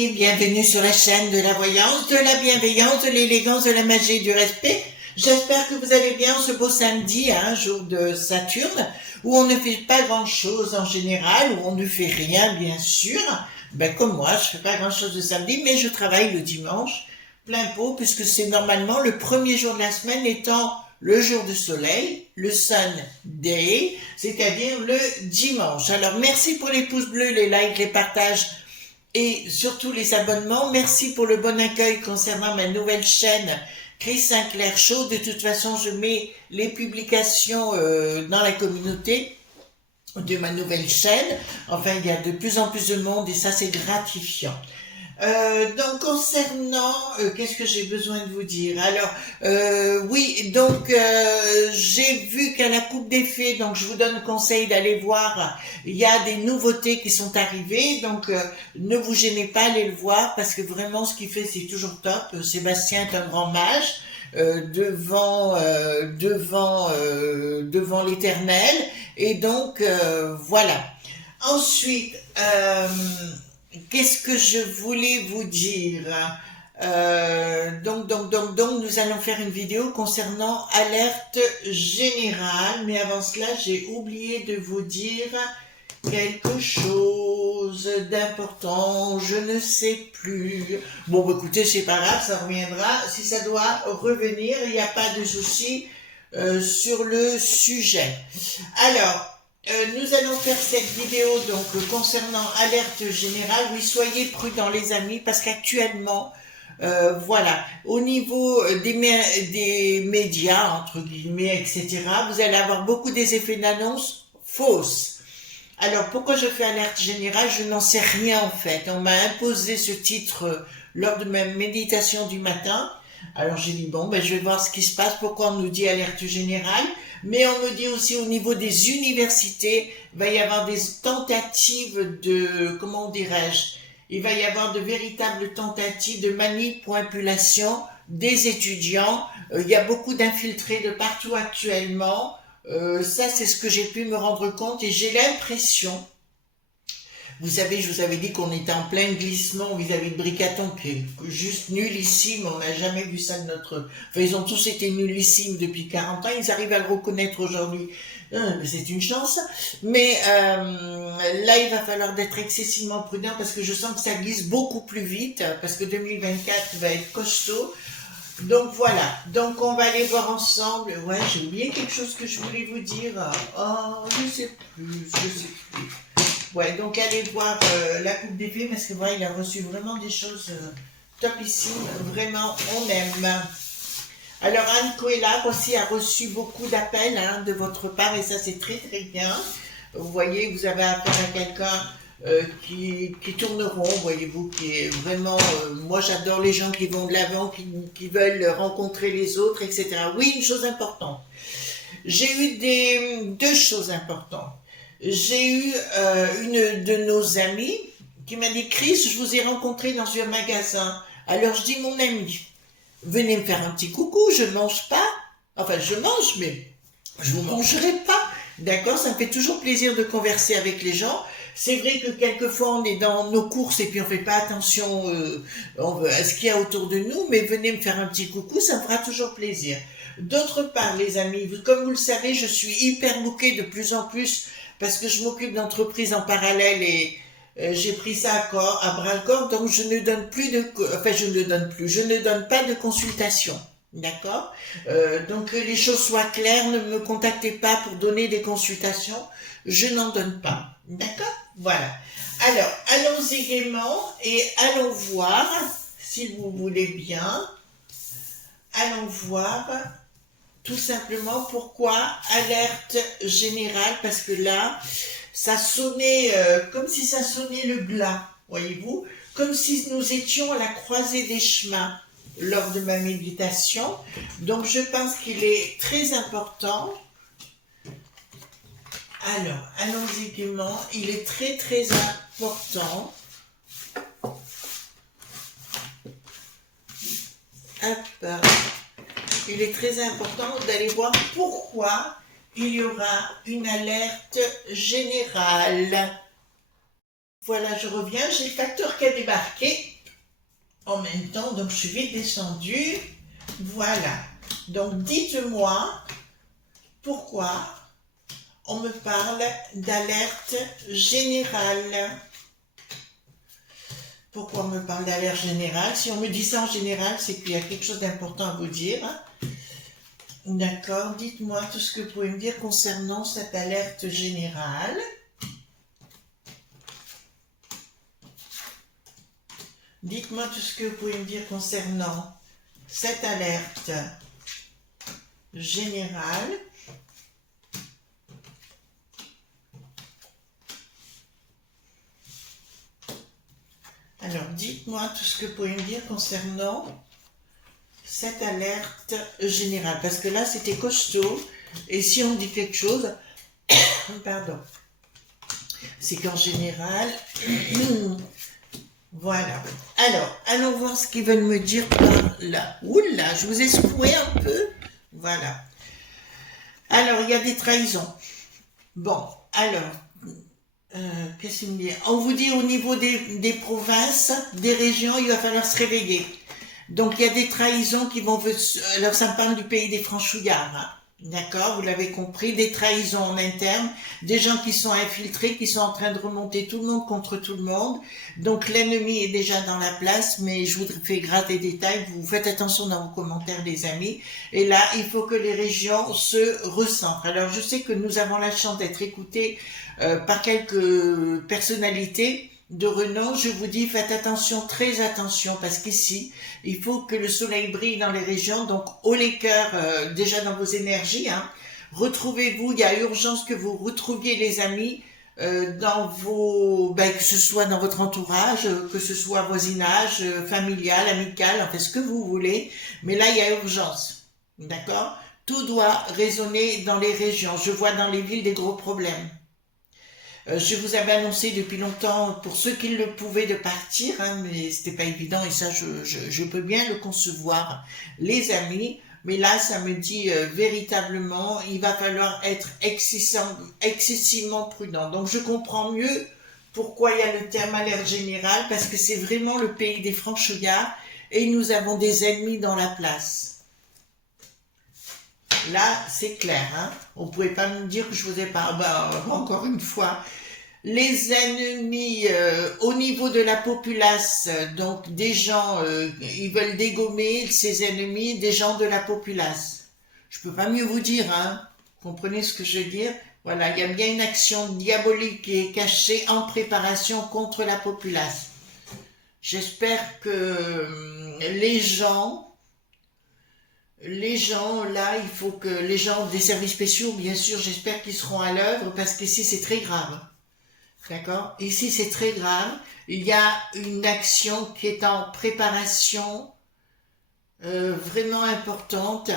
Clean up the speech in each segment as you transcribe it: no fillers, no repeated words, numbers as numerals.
amis, bienvenue sur la chaîne de la voyance, de la bienveillance, de l'élégance, de la magie et du respect. J'espère que vous allez bien ce beau samedi, jour de Saturne, où on ne fait pas grand-chose en général, où on ne fait rien bien sûr. Comme moi, je fais pas grand-chose le samedi, mais je travaille le dimanche, plein pot, puisque c'est normalement le premier jour de la semaine étant le jour de soleil, le Sunday, c'est-à-dire le dimanche. Alors merci pour les pouces bleus, les likes, les partages et surtout les abonnements. Merci pour le bon accueil concernant ma nouvelle chaîne Chris Sinclair Show. De toute façon, je mets les publications dans la communauté de ma nouvelle chaîne. Enfin, il y a de plus en plus de monde et ça, c'est gratifiant. Donc concernant, qu'est-ce que j'ai besoin de vous dire? Alors, oui, donc j'ai vu qu'à la Coupe des Fées, donc je vous donne le conseil d'aller voir, il y a des nouveautés qui sont arrivées, donc ne vous gênez pas, allez le voir, parce que vraiment ce qu'il fait, c'est toujours top. Sébastien est un grand mage. Devant l'Éternel, et donc voilà. Ensuite, qu'est-ce que je voulais vous dire? Donc, nous allons faire une vidéo concernant alerte générale, mais avant cela, j'ai oublié de vous dire quelque chose d'important, je ne sais plus. Bon, écoutez, c'est pas grave, ça reviendra. Si ça doit revenir, il n'y a pas de souci sur le sujet. Alors, nous allons faire cette vidéo donc concernant alerte générale. Oui, soyez prudents les amis, parce qu'actuellement, voilà, au niveau des médias, entre guillemets, etc., vous allez avoir beaucoup des effets d'annonce fausses. Alors, pourquoi je fais alerte générale? Je n'en sais rien en fait. On m'a imposé ce titre lors de ma méditation du matin. Alors j'ai dit, bon, je vais voir ce qui se passe, pourquoi on nous dit alerte générale. Mais on me dit aussi au niveau des universités, il va y avoir des tentatives de, comment dirais-je, il va y avoir de véritables tentatives de manipulation des étudiants. Il y a beaucoup d'infiltrés de partout actuellement. Ça, c'est ce que j'ai pu me rendre compte et j'ai l'impression, vous savez, je vous avais dit qu'on était en plein glissement vis-à-vis de Bricaton, qui est juste nullissime, on n'a jamais vu ça de notre... Enfin, ils ont tous été nullissimes depuis 40 ans, ils arrivent à le reconnaître aujourd'hui, c'est une chance, mais là, il va falloir d'être excessivement prudent, parce que je sens que ça glisse beaucoup plus vite, parce que 2024 va être costaud. Donc voilà, donc on va aller voir ensemble. Ouais, j'ai oublié quelque chose que je voulais vous dire. Oh, je sais plus. Ouais, donc allez voir la Coupe des Fées, parce que voilà, il a reçu vraiment des choses topissimes. Vraiment, on aime. Alors Anne Coelard aussi a reçu beaucoup d'appels de votre part, et ça c'est très très bien. Vous voyez, vous avez affaire à quelqu'un qui tourne rond, voyez-vous, qui est vraiment... moi, j'adore les gens qui vont de l'avant, qui veulent rencontrer les autres, etc. Oui, une chose importante. J'ai eu deux choses importantes. J'ai eu une de nos amies qui m'a dit, Chris, je vous ai rencontré dans un magasin. Alors, je dis, mon ami, venez me faire un petit coucou, je ne mange pas. Enfin, je mange, mais je vous mangerai pas. D'accord, ça me fait toujours plaisir de converser avec les gens. C'est vrai que quelquefois on est dans nos courses et puis on fait pas attention à ce qu'il y a autour de nous, mais venez me faire un petit coucou, ça me fera toujours plaisir. D'autre part, les amis, comme vous le savez, je suis hyper bookée de plus en plus parce que je m'occupe d'entreprises en parallèle et j'ai pris ça à bras le corps, donc je ne donne pas de consultation. D'accord, donc que les choses soient claires, ne me contactez pas pour donner des consultations, je n'en donne pas. D'accord, voilà. Alors, allons-y gaiement et allons voir, si vous voulez bien, allons voir tout simplement pourquoi alerte générale, parce que là, ça sonnait comme si ça sonnait le glas, voyez-vous, comme si nous étions à la croisée des chemins lors de ma méditation. Donc je pense qu'il est très important. Alors, allons-y gaiement. Il est très très important. Hop. Il est très important d'aller voir pourquoi il y aura une alerte générale. Voilà, je reviens, j'ai le facteur qui a débarqué en même temps, donc je suis vite descendue. Voilà, donc dites-moi pourquoi on me parle d'alerte générale. Pourquoi on me parle d'alerte générale? Si on me dit ça en général, c'est qu'il y a quelque chose d'important à vous dire. D'accord, dites-moi tout ce que vous pouvez me dire concernant cette alerte générale. Dites-moi tout ce que vous pouvez me dire concernant cette alerte générale. Alors, dites-moi tout ce que vous pouvez me dire concernant cette alerte générale. Parce que là, c'était costaud. Et si on dit quelque chose, pardon, c'est qu'en général, voilà. Alors, allons voir ce qu'ils veulent me dire par là. Oula, je vous ai secoué un peu. Voilà. Alors, il y a des trahisons. Bon, alors, qu'est-ce qu'il me dit? On vous dit au niveau des provinces, des régions, il va falloir se réveiller. Donc, il y a des trahisons qui vont... Alors, ça me parle du pays des franchouillards, hein. D'accord, vous l'avez compris, des trahisons en interne, des gens qui sont infiltrés, qui sont en train de remonter tout le monde contre tout le monde. Donc l'ennemi est déjà dans la place, mais je vous fais grâce des détails, vous faites attention dans vos commentaires les amis. Et là, il faut que les régions se recentrent. Alors je sais que nous avons la chance d'être écoutés par quelques personnalités de renom. Je vous dis, faites attention, très attention, parce qu'ici, il faut que le soleil brille dans les régions, donc haut les cœurs déjà dans vos énergies, hein. Retrouvez-vous, il y a urgence que vous retrouviez les amis dans vos, que ce soit dans votre entourage, que ce soit voisinage, familial, amical, enfin ce que vous voulez, mais là il y a urgence, d'accord? Tout doit résonner dans les régions, je vois dans les villes des gros problèmes. Je vous avais annoncé depuis longtemps, pour ceux qui le pouvaient, de partir, hein, mais c'était pas évident, et ça, je peux bien le concevoir, les amis. Mais là, ça me dit véritablement, il va falloir être excessivement prudent. Donc, je comprends mieux pourquoi il y a le terme alerte générale, parce que c'est vraiment le pays des franchouillards, et nous avons des ennemis dans la place. Là, c'est clair, hein. On ne pouvait pas me dire que je vous ai pas... encore une fois, les ennemis au niveau de la populace, donc des gens, ils veulent dégommer ces ennemis des gens de la populace. Je peux pas mieux vous dire, hein. Comprenez ce que je veux dire? Voilà, il y a bien une action diabolique qui est cachée en préparation contre la populace. J'espère que les gens, là, il faut que les gens des services spéciaux, bien sûr, j'espère qu'ils seront à l'œuvre, parce qu'ici, c'est très grave. D'accord? Ici, c'est très grave. Il y a une action qui est en préparation vraiment importante,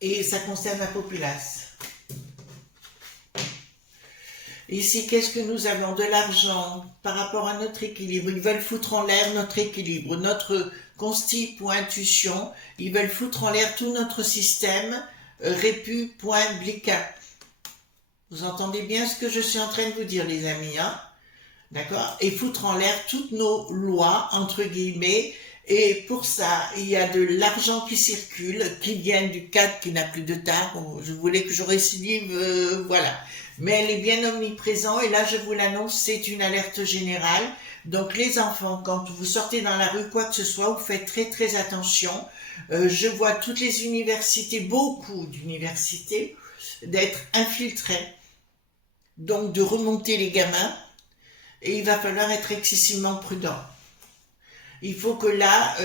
et ça concerne la populace. Ici, qu'est-ce que nous avons? De l'argent par rapport à notre équilibre. Ils veulent foutre en l'air notre équilibre, notre constitution. Ils veulent foutre en l'air tout notre système répu.blica. Vous entendez bien ce que je suis en train de vous dire, les amis, hein? D'accord? Et foutre en l'air toutes nos lois, entre guillemets. Et pour ça, il y a de l'argent qui circule, qui vient du cadre qui n'a plus de tard. Je voulais que je récidive, voilà. Mais elle est bien omniprésente, et là, je vous l'annonce, c'est une alerte générale. Donc, les enfants, quand vous sortez dans la rue, quoi que ce soit, vous faites très, très attention. Je vois toutes les universités, beaucoup d'universités, d'être infiltrées. Donc, de remonter les gamins. Et il va falloir être excessivement prudent. Il faut que là,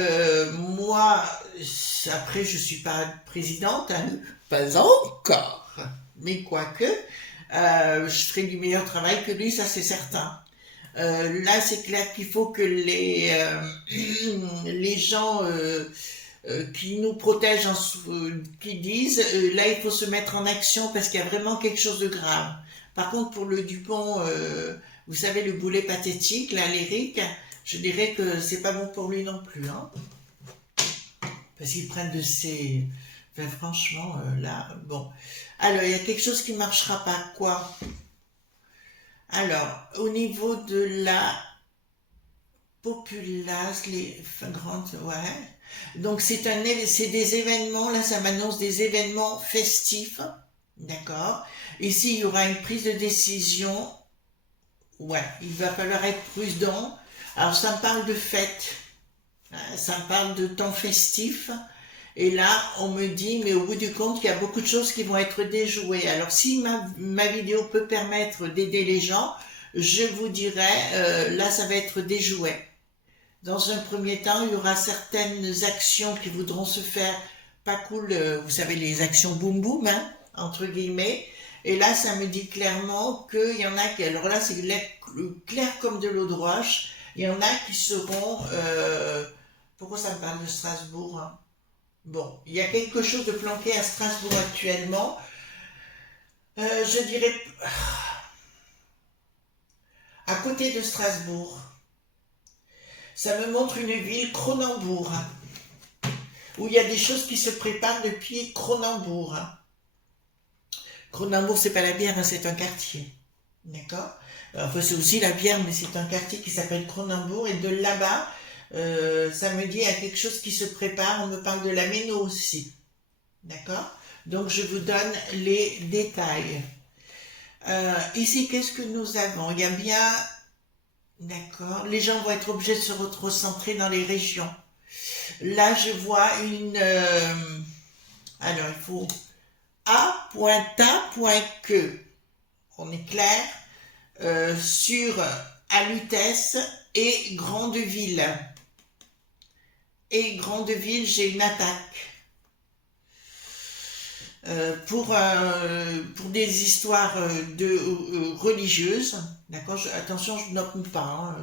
moi, après je suis pas présidente, hein, pas encore, mais quoique, je ferai du meilleur travail que lui, ça c'est certain. Là, c'est clair qu'il faut que les gens qui nous protègent, qui disent, là il faut se mettre en action parce qu'il y a vraiment quelque chose de grave. Par contre, pour le Dupont, vous savez, le boulet pathétique, là, l'Éric, je dirais que c'est pas bon pour lui non plus, hein. Parce qu'ils prennent de ces... Enfin, franchement, là, bon. Alors, il y a quelque chose qui ne marchera pas, quoi? Alors, au niveau de la populace, les grandes, ouais. Donc c'est des événements, là ça m'annonce des événements festifs, d'accord. Ici il y aura une prise de décision, ouais, il va falloir être prudent. Alors ça me parle de fête, hein, ça me parle de temps festif. Et là, on me dit, mais au bout du compte, il y a beaucoup de choses qui vont être déjouées. Alors, si ma vidéo peut permettre d'aider les gens, je vous dirais, là, ça va être déjoué. Dans un premier temps, il y aura certaines actions qui voudront se faire pas cool, vous savez, les actions boum boum, hein, entre guillemets. Et là, ça me dit clairement qu'il y en a qui, alors là, c'est clair comme de l'eau de roche. Il y en a qui seront, pourquoi ça me parle de Strasbourg, hein? Bon, il y a quelque chose de planqué à Strasbourg actuellement. Je dirais, à côté de Strasbourg, ça me montre une ville, Cronenbourg, où il y a des choses qui se préparent depuis Cronenbourg. Cronenbourg, c'est pas la bière, hein, c'est un quartier. D'accord? Enfin, c'est aussi la bière, mais c'est un quartier qui s'appelle Cronenbourg. Et de là-bas, ça me dit il y a quelque chose qui se prépare. On me parle de la méno aussi. D'accord? Donc, je vous donne les détails. Ici, qu'est-ce que nous avons? Il y a bien... D'accord. Les gens vont être obligés de se recentrer dans les régions. Là, je vois une... alors, il faut A.A.que. On est clair. Sur Alutès et Grandeville. Et Grandeville, j'ai une attaque. Pour des histoires religieuses, d'accord, attention, je note pas, hein,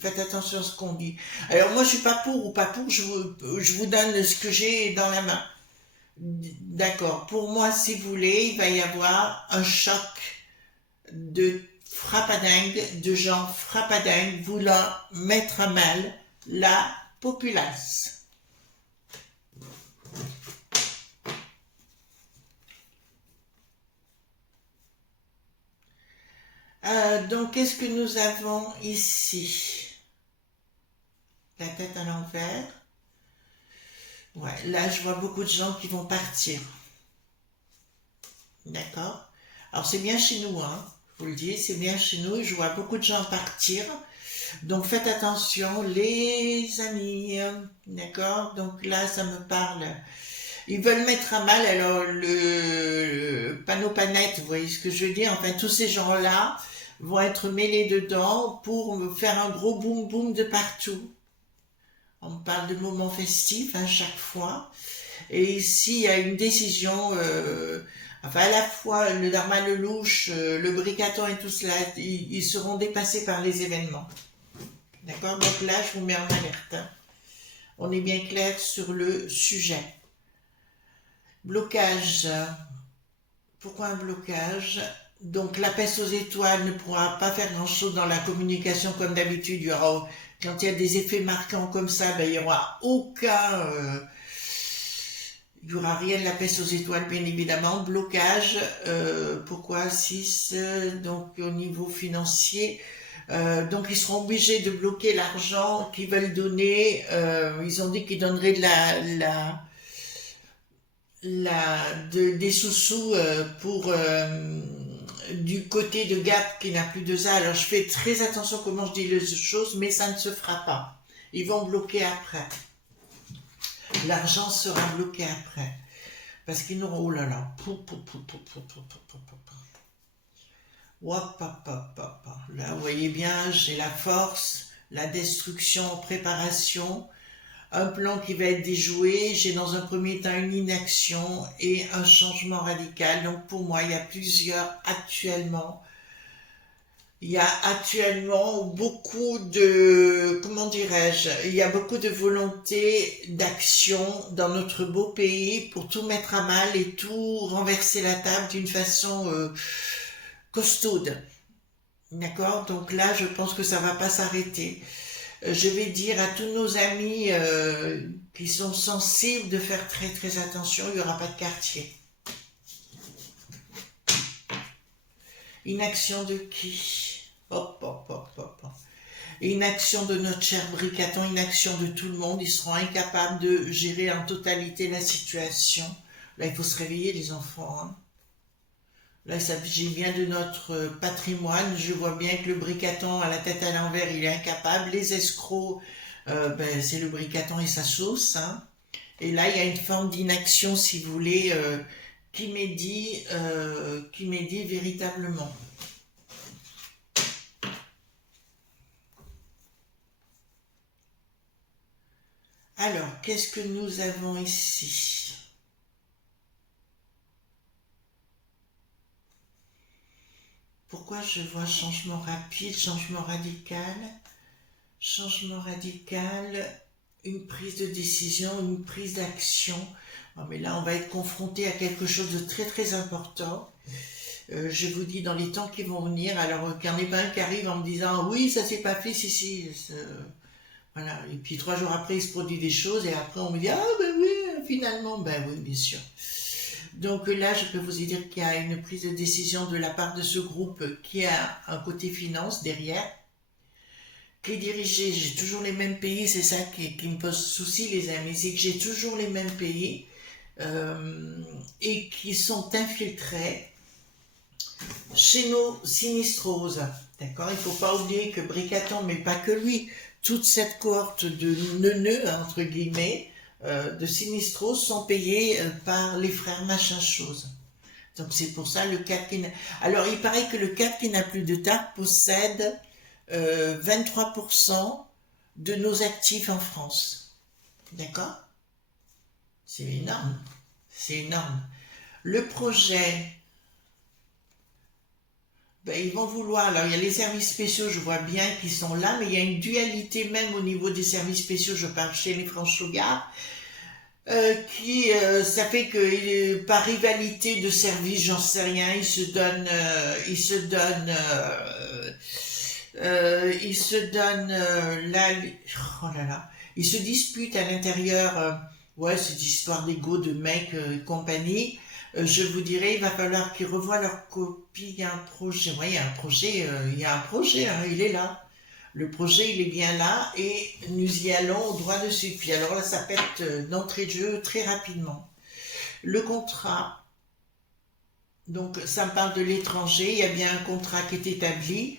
faites attention à ce qu'on dit. Alors moi je suis pas pour ou pas pour, je vous donne ce que j'ai dans la main. D'accord, pour moi si vous voulez, il va y avoir un choc de frappadingue, de gens frappadingues voulant mettre à mal la populace. Donc, qu'est-ce que nous avons ici? La tête à l'envers. Ouais, là, je vois beaucoup de gens qui vont partir. D'accord? Alors, c'est bien chez nous, hein. Je vous le dis, c'est bien chez nous. Je vois beaucoup de gens partir. Donc, faites attention, les amis. D'accord? Donc, là, ça me parle. Ils veulent mettre à mal, alors, le panneau panette, vous voyez ce que je veux dire? Enfin, tous ces gens-là vont être mêlés dedans pour me faire un gros boum boum de partout. On me parle de moments festifs, hein, chaque fois. Et ici, il y a une décision, enfin, à la fois le Dharma Lelouch, le Bricaton et tout cela, ils seront dépassés par les événements. D'accord? Donc là, je vous mets en alerte, hein. On est bien clair sur le sujet. Blocage. Pourquoi un blocage? Donc la peste aux étoiles ne pourra pas faire grand-chose dans la communication comme d'habitude. Il y aura, quand il y a des effets marquants comme ça, ben, il n'y aura aucun... il n'y aura rien de la peste aux étoiles, bien évidemment. Blocage, pourquoi 6? Donc au niveau financier, donc ils seront obligés de bloquer l'argent qu'ils veulent donner. Ils ont dit qu'ils donneraient des sous-sous pour du côté de Gap qui n'a plus de ça. Alors je fais très attention comment je dis les choses, mais ça ne se fera pas. Ils vont bloquer après. L'argent sera bloqué après. Parce qu'ils n'auront... Oh là là. Là, vous voyez bien, j'ai la force, la destruction en préparation, un plan qui va être déjoué. J'ai dans un premier temps une inaction et un changement radical. Donc pour moi, il y a plusieurs actuellement. Il y a actuellement beaucoup de, comment dirais-je, il y a beaucoup de volonté d'action dans notre beau pays pour tout mettre à mal et tout renverser la table d'une façon costaude. D'accord? Donc là, je pense que ça va pas s'arrêter. Je vais dire à tous nos amis qui sont sensibles de faire très très attention, il n'y aura pas de quartier. Inaction de qui? Hop, hop, hop, hop, hop. Inaction de notre cher Bricaton, inaction de tout le monde. Ils seront incapables de gérer en totalité la situation. Là, il faut se réveiller, les enfants. Hein. Là, il s'agit bien de notre patrimoine. Je vois bien que le Bricaton, à la tête à l'envers, il est incapable. Les escrocs, c'est le Bricaton et sa sauce. Hein. Et là, il y a une forme d'inaction, si vous voulez, qui m'est dit véritablement. Alors, qu'est-ce que nous avons ici? Pourquoi je vois changement rapide, changement radical, une prise de décision, une prise d'action. Oh, mais là, on va être confronté à quelque chose de très très important. Je vous dis dans les temps qui vont venir, alors qu'il n'y en ait pas un qui arrive en me disant « Oui, ça s'est pas fait, si. » Voilà. Et puis 3 jours après, il se produit des choses et après on me dit « Ah ben oui, finalement, ben oui, bien sûr. » Donc là, je peux vous dire qu'il y a une prise de décision de la part de ce groupe qui a un côté finance derrière, qui est dirigé, j'ai toujours les mêmes pays, c'est ça qui me pose souci les amis, c'est que j'ai toujours les mêmes pays et qui sont infiltrés chez nos sinistroses. D'accord. Il ne faut pas oublier que Bricaton, mais pas que lui, toute cette cohorte de neuneux, entre guillemets, de sinistroses sont payés par les frères machin chose. Donc c'est pour ça le 4 qui n'a... Alors il paraît que le 4 qui n'a plus de tard possède 23% de nos actifs en France. D'accord? C'est énorme. C'est énorme. Le projet... Ben, ils vont vouloir, alors il y a les services spéciaux, je vois bien qu'ils sont là, mais il y a une dualité même au niveau des services spéciaux, je parle chez les Franchougards, ça fait que par rivalité de services, j'en sais rien, ils se donnent oh là là, ils se disputent à l'intérieur, ouais, c'est des histoires d'ego, de mecs et compagnie. Je vous dirais, il va falloir qu'ils revoient leur copie. Il y a un projet, ouais, il y a un projet, hein, il est là. Le projet, il est bien là et nous y allons au droit de suite. Puis alors là, ça pète d'entrée de jeu très rapidement. Le contrat, donc ça me parle de l'étranger, il y a bien un contrat qui est établi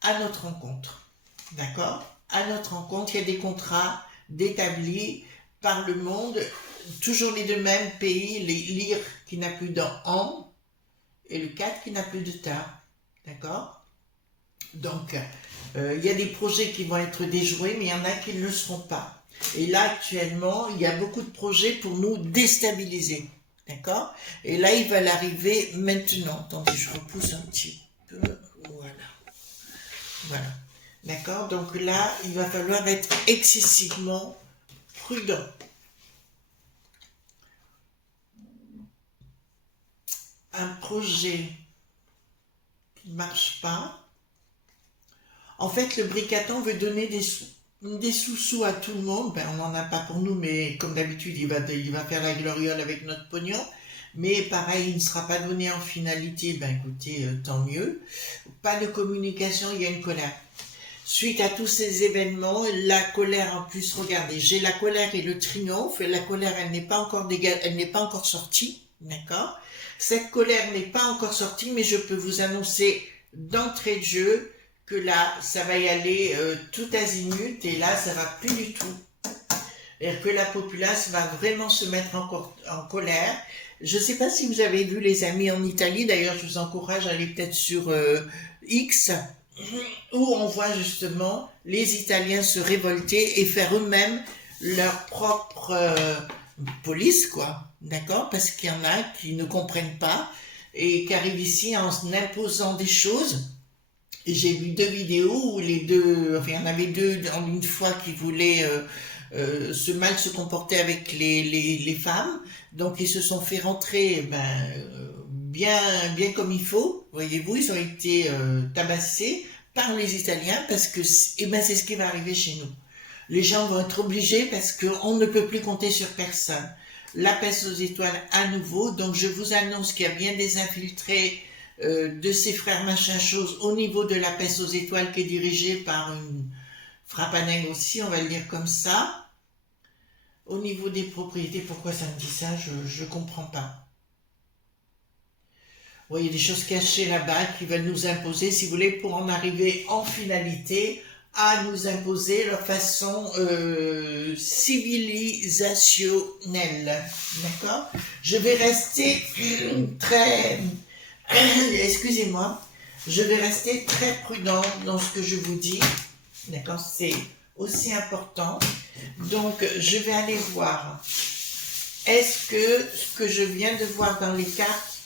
à notre rencontre. D'accord? À notre rencontre, il y a des contrats d'établis par le monde, toujours les deux mêmes pays, les lire qui n'a plus d'an et le 4 qui n'a plus de ta. D'accord? Donc, il y a des projets qui vont être déjoués, mais il y en a qui ne le seront pas. Et là, actuellement, il y a beaucoup de projets pour nous déstabiliser. D'accord? Et là, il va l'arriver maintenant. Attendez, je repousse un petit peu. Voilà. Voilà. D'accord? Donc là, il va falloir être excessivement prudent. Un projet qui ne marche pas. En fait, le Bricaton veut donner des sous-sous à tout le monde. Ben, on n'en a pas pour nous, mais comme d'habitude, il va faire la gloriole avec notre pognon. Mais pareil, il ne sera pas donné en finalité. Ben écoutez, tant mieux. Pas de communication, il y a une colère. Suite à tous ces événements, la colère en plus, regardez, j'ai la colère et le triomphe. Et la colère, elle n'est pas encore sortie. D'accord? Cette colère n'est pas encore sortie, mais je peux vous annoncer d'entrée de jeu que là, ça va y aller tout azimut, et là, ça va plus du tout. C'est-à-dire que la populace va vraiment se mettre en colère. Je ne sais pas si vous avez vu les amis en Italie, d'ailleurs, je vous encourage à aller peut-être sur X, où on voit justement les Italiens se révolter et faire eux-mêmes leur propre police, quoi. D'accord? Parce qu'il y en a qui ne comprennent pas et qui arrivent ici en imposant des choses. Et j'ai vu 2 vidéos où les deux, enfin il y en avait 2 en une fois qui voulaient mal se comporter avec les femmes. Donc ils se sont fait rentrer bien comme il faut. Voyez-vous, ils ont été tabassés par les Italiens parce que c'est ce qui va arriver chez nous. Les gens vont être obligés parce qu'on ne peut plus compter sur personne. La peste aux étoiles à nouveau. Donc je vous annonce qu'il y a bien des infiltrés de ses frères machin chose au niveau de la peste aux étoiles qui est dirigée par une Frappaneng aussi, on va le dire comme ça. Au niveau des propriétés, pourquoi ça me dit ça, je comprends pas. Vous voyez des choses cachées là-bas qui veulent nous imposer, si vous voulez, pour en arriver en finalité à nous imposer leur façon civilisationnelle. D'accord? Je vais rester très... Excusez-moi. Je vais rester très prudent dans ce que je vous dis. D'accord? C'est aussi important. Donc, je vais aller voir. Est-ce que ce que je viens de voir dans les cartes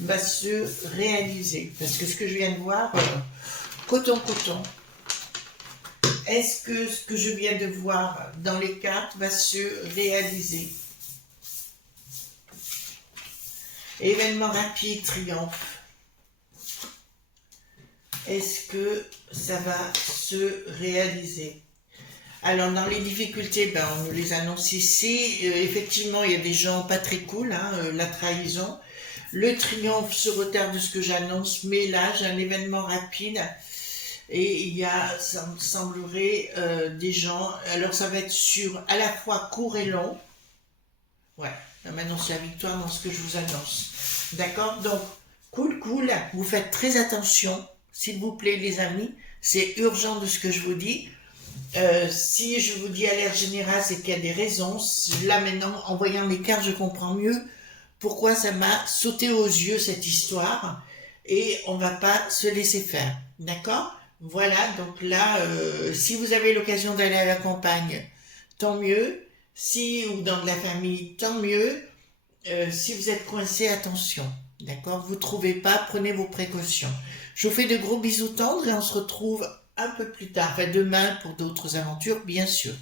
va se réaliser? Parce que ce que je viens de voir, coton. Est-ce que ce que je viens de voir dans les cartes va se réaliser? Événement rapide, triomphe. Est-ce que ça va se réaliser? Alors, dans les difficultés, ben, on nous les annonce ici. Effectivement, il y a des gens pas très cool, hein, la trahison. Le triomphe se retarde de ce que j'annonce, mais là, j'ai un événement rapide. Et il y a, ça me semblerait, des gens... Alors, ça va être sur à la fois court et long. Ouais, ça m'annonce la victoire dans ce que je vous annonce. D'accord? Donc, cool. Vous faites très attention, s'il vous plaît, les amis. C'est urgent de ce que je vous dis. Si je vous dis alerte générale, c'est qu'il y a des raisons. Là, maintenant, en voyant les cartes, je comprends mieux pourquoi ça m'a sauté aux yeux, cette histoire. Et on va pas se laisser faire. D'accord? Voilà, donc là, si vous avez l'occasion d'aller à la campagne, tant mieux. Si, ou dans de la famille, tant mieux. Si vous êtes coincé, attention. D'accord? Vous ne trouvez pas, prenez vos précautions. Je vous fais de gros bisous tendres et on se retrouve un peu plus tard, enfin demain pour d'autres aventures, bien sûr.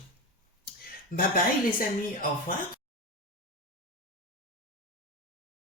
Bye bye les amis, au revoir.